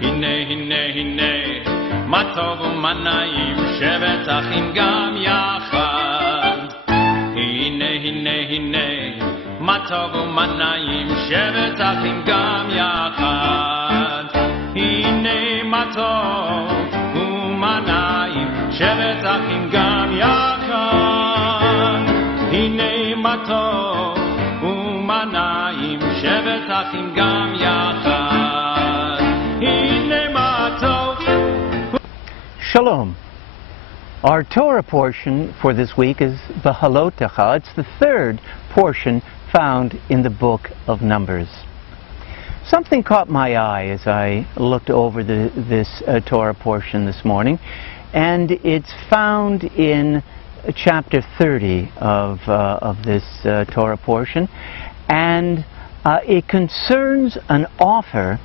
הנה הנה הנה מה טוב ומה נעים שבת אחים גם יחד הנה הנה הנה מה טוב ומה נעים שבת אחים גם יחד הנה מה טוב ומה נעים שבת אחים גם יחד הנה מה טוב ומה נעים שבת אחים גם יחד הנה מה טוב. Shalom. Our Torah portion for this week is Behaalotecha. It's the third portion found in the book of Numbers. Something caught my eye as I looked over this Torah portion this morning, and it's found in chapter 30 of this Torah portion, and it concerns an offer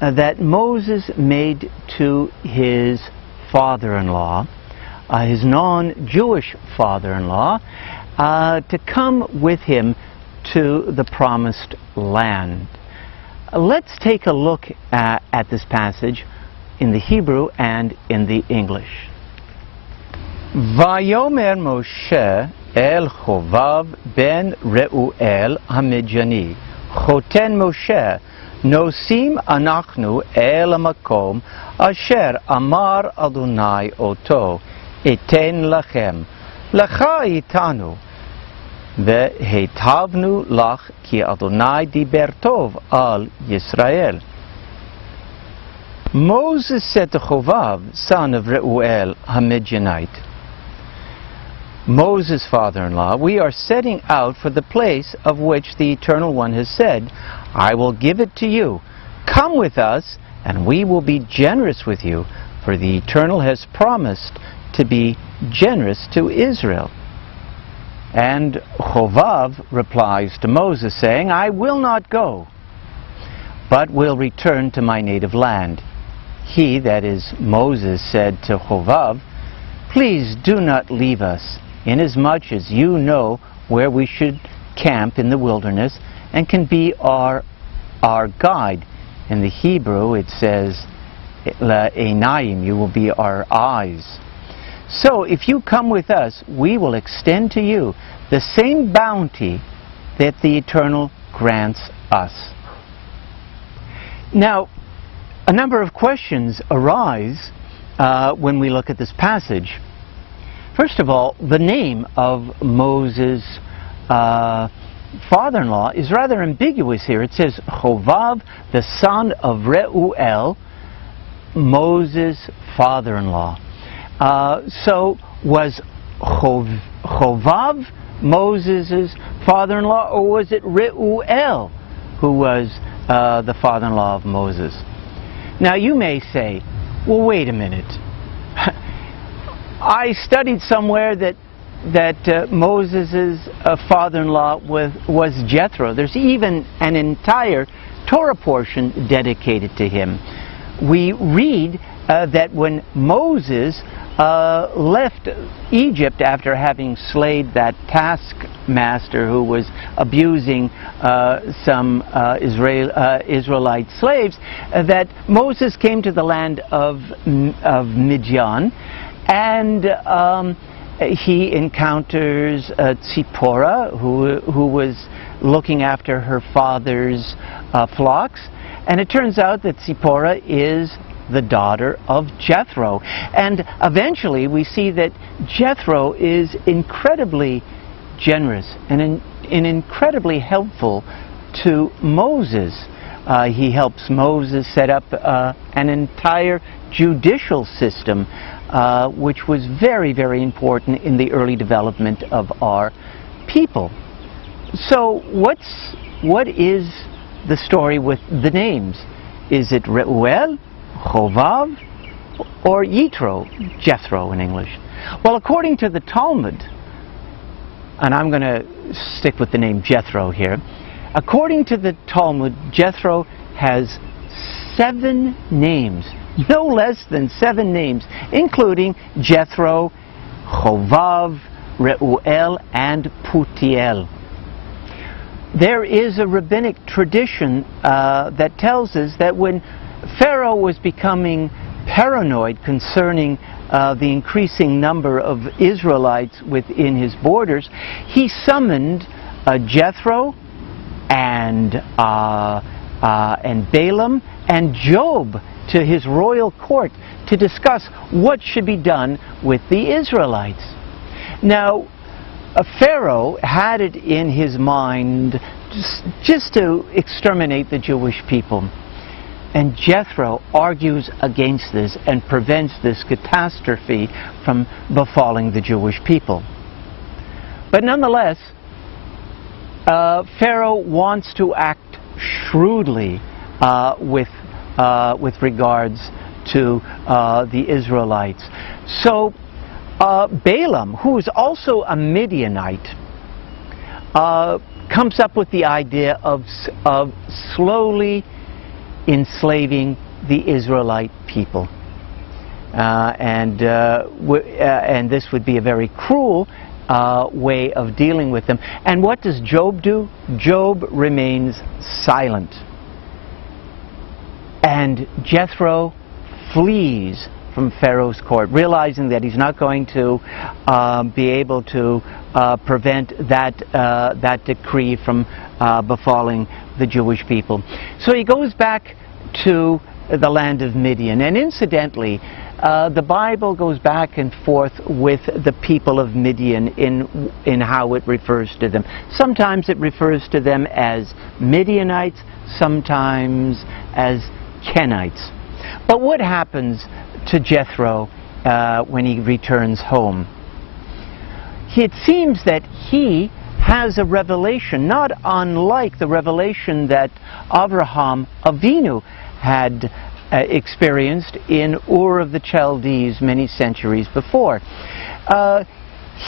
that Moses made to his father-in-law, his non-Jewish father-in-law, to come with him to the promised land. Let's take a look at this passage in the Hebrew and in the English. Vayomer Moshe el Chovav ben Reuel Hamidjani, Choten Moshe, Nosim anachnu el hamakom asher amar Adonai oto eten lachem lecha itanu vehetavnu lach ki Adonai diber tov al Yisrael. Moses said to Chovav, son of Reuel Hamidjanite, Moses' father-in-law, we are setting out for the place of which the Eternal One has said, I will give it to you. Come with us, and we will be generous with you, for the Eternal has promised to be generous to Israel. And Chovav replies to Moses, saying, I will not go, but will return to my native land. He, that is Moses, said to Chovav, please do not leave us, inasmuch as you know where we should camp in the wilderness, and can be our guide. In the Hebrew it says, Einayim, you will be our eyes. So if you come with us, we will extend to you the same bounty that the Eternal grants us. Now, a number of questions arise when we look at this passage. First of all, the name of Moses' father-in-law is rather ambiguous here. It says Chovav, the son of Reuel, Moses' father-in-law. So was Chovav Moses' father-in-law, or was it Reuel who was the father-in-law of Moses? Now you may say, well, wait a minute. I studied somewhere that Moses' father-in-law was Jethro. There's even an entire Torah portion dedicated to him. We read that when Moses left Egypt after having slayed that taskmaster who was abusing some Israelite slaves, that Moses came to the land of Midian, and he encounters Tzipporah, who was looking after her father's flocks, and it turns out that Tzipporah is the daughter of Jethro. And eventually we see that Jethro is incredibly generous and incredibly helpful to Moses. He helps Moses set up an entire judicial system, which was very, very important in the early development of our people. So what is the story with the names? Is it Reuel, Chovav, or Yitro, Jethro in English? Well, according to the Talmud, and I'm going to stick with the name Jethro here, according to the Talmud, Jethro has 7 names, no less than 7 names, including Jethro, Chovav, Reuel, and Putiel. There is a rabbinic tradition that tells us that when Pharaoh was becoming paranoid concerning the increasing number of Israelites within his borders. He summoned Jethro and Balaam and Job to his royal court to discuss what should be done with the Israelites. Now, Pharaoh had it in his mind just to exterminate the Jewish people. And Jethro argues against this and prevents this catastrophe from befalling the Jewish people. But nonetheless, Pharaoh wants to act shrewdly with regards to the Israelites. So Balaam, who is also a Midianite, comes up with the idea of slowly enslaving the Israelite people. And this would be a very cruel way of dealing with them. And what does Job do? Job remains silent. And Jethro flees from Pharaoh's court, realizing that he's not going to be able to prevent that decree from befalling the Jewish people. So he goes back to the land of Midian. And incidentally, the Bible goes back and forth with the people of Midian in how it refers to them. Sometimes it refers to them as Midianites, sometimes as Kenites. But what happens to Jethro when he returns home? It seems that he has a revelation, not unlike the revelation that Avraham Avinu had experienced in Ur of the Chaldees many centuries before.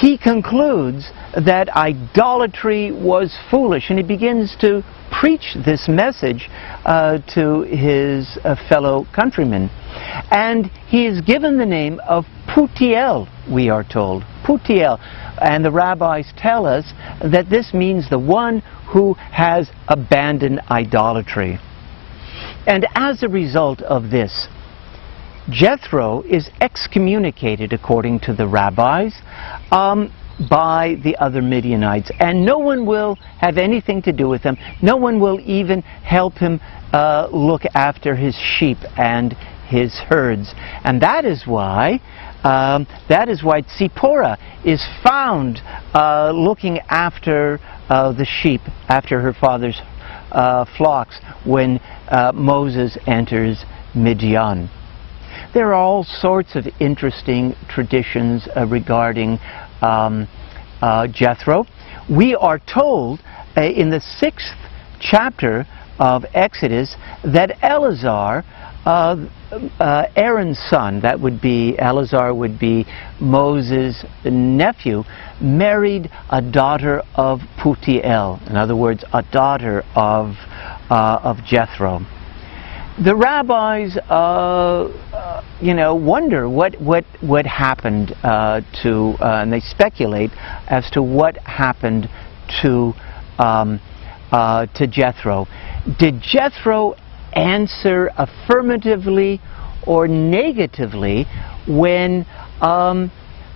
He concludes that idolatry was foolish, and he begins to preach this message to his fellow countrymen. And he is given the name of Putiel, we are told. Putiel. And the rabbis tell us that this means the one who has abandoned idolatry. And as a result of this, Jethro is excommunicated, according to the rabbis, by the other Midianites. And no one will have anything to do with him. No one will even help him look after his sheep and his herds. And that is why Tzipporah is found looking after the sheep, after her father's flocks, when Moses enters Midian. There are all sorts of interesting traditions regarding Jethro. We are told in the 6th chapter of Exodus that Eleazar, Aaron's son, that would be, Eleazar would be Moses' nephew, married a daughter of Putiel. In other words, a daughter of Jethro. The rabbis, wonder what happened to, and they speculate as to what happened to Jethro. Did Jethro answer affirmatively or negatively when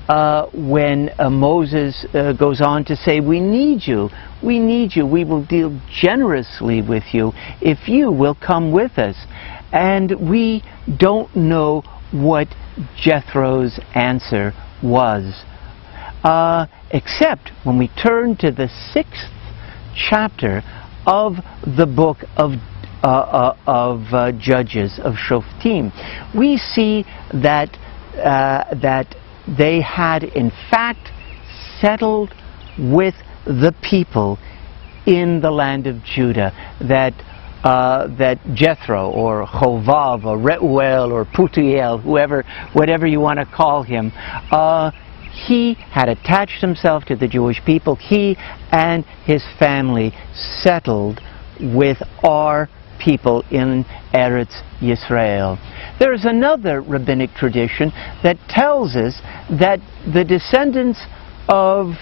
Moses goes on to say, we need you, we will deal generously with you if you will come with us. And we don't know what Jethro's answer was, except when we turn to the 6th chapter of the book of Judges, of Shoftim. We see that they had in fact settled with the people in the land of Judah, that Jethro or Chovav or Reuel or Putiel, whatever you want to call him, he had attached himself to the Jewish people. He and his family settled with our people in Eretz Yisrael. There is another rabbinic tradition that tells us that the descendants of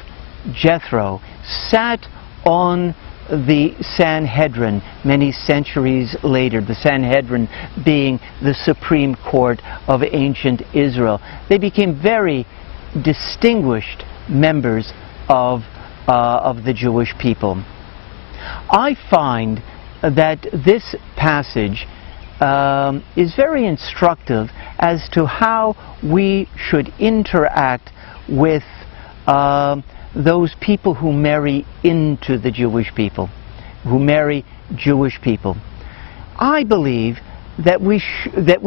Jethro sat on the Sanhedrin many centuries later, the Sanhedrin being the supreme court of ancient Israel. They became very distinguished members of the Jewish people. I find that this passage is very instructive as to how we should interact with those people who marry into the Jewish people, who marry Jewish people. I believe that we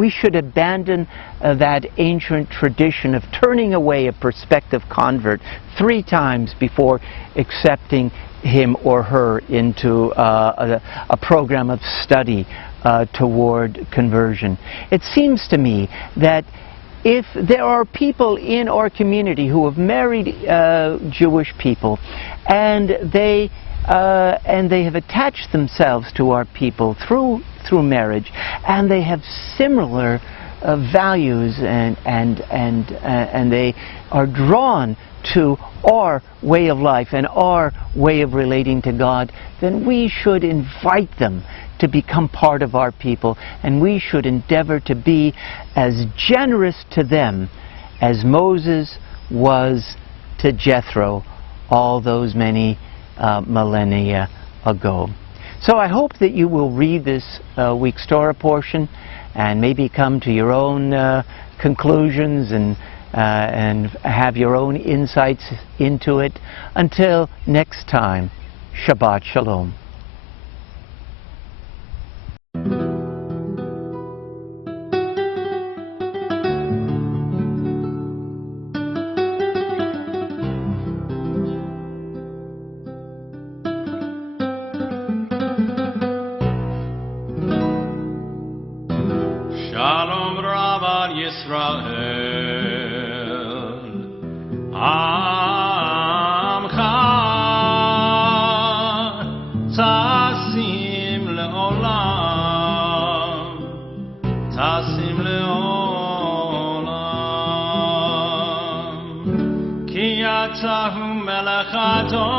should abandon that ancient tradition of turning away a prospective convert 3 times before accepting him or her into a program of study toward conversion. It seems to me that if there are people in our community who have married Jewish people and they have attached themselves to our people through marriage, and they have similar values and they are drawn to our way of life and our way of relating to God, then we should invite them to become part of our people, and we should endeavor to be as generous to them as Moses was to Jethro all those many millennia ago. So I hope that you will read this week's Torah portion and maybe come to your own conclusions and have your own insights into it. Until next time, Shabbat Shalom. Shalom Rabbi Yisrael Amcha Tasim le'olam Tasim le'olam Ki atahu melech adon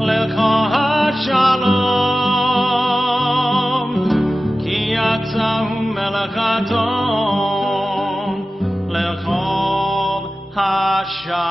Lecha shalom melech adon lechol hashalom.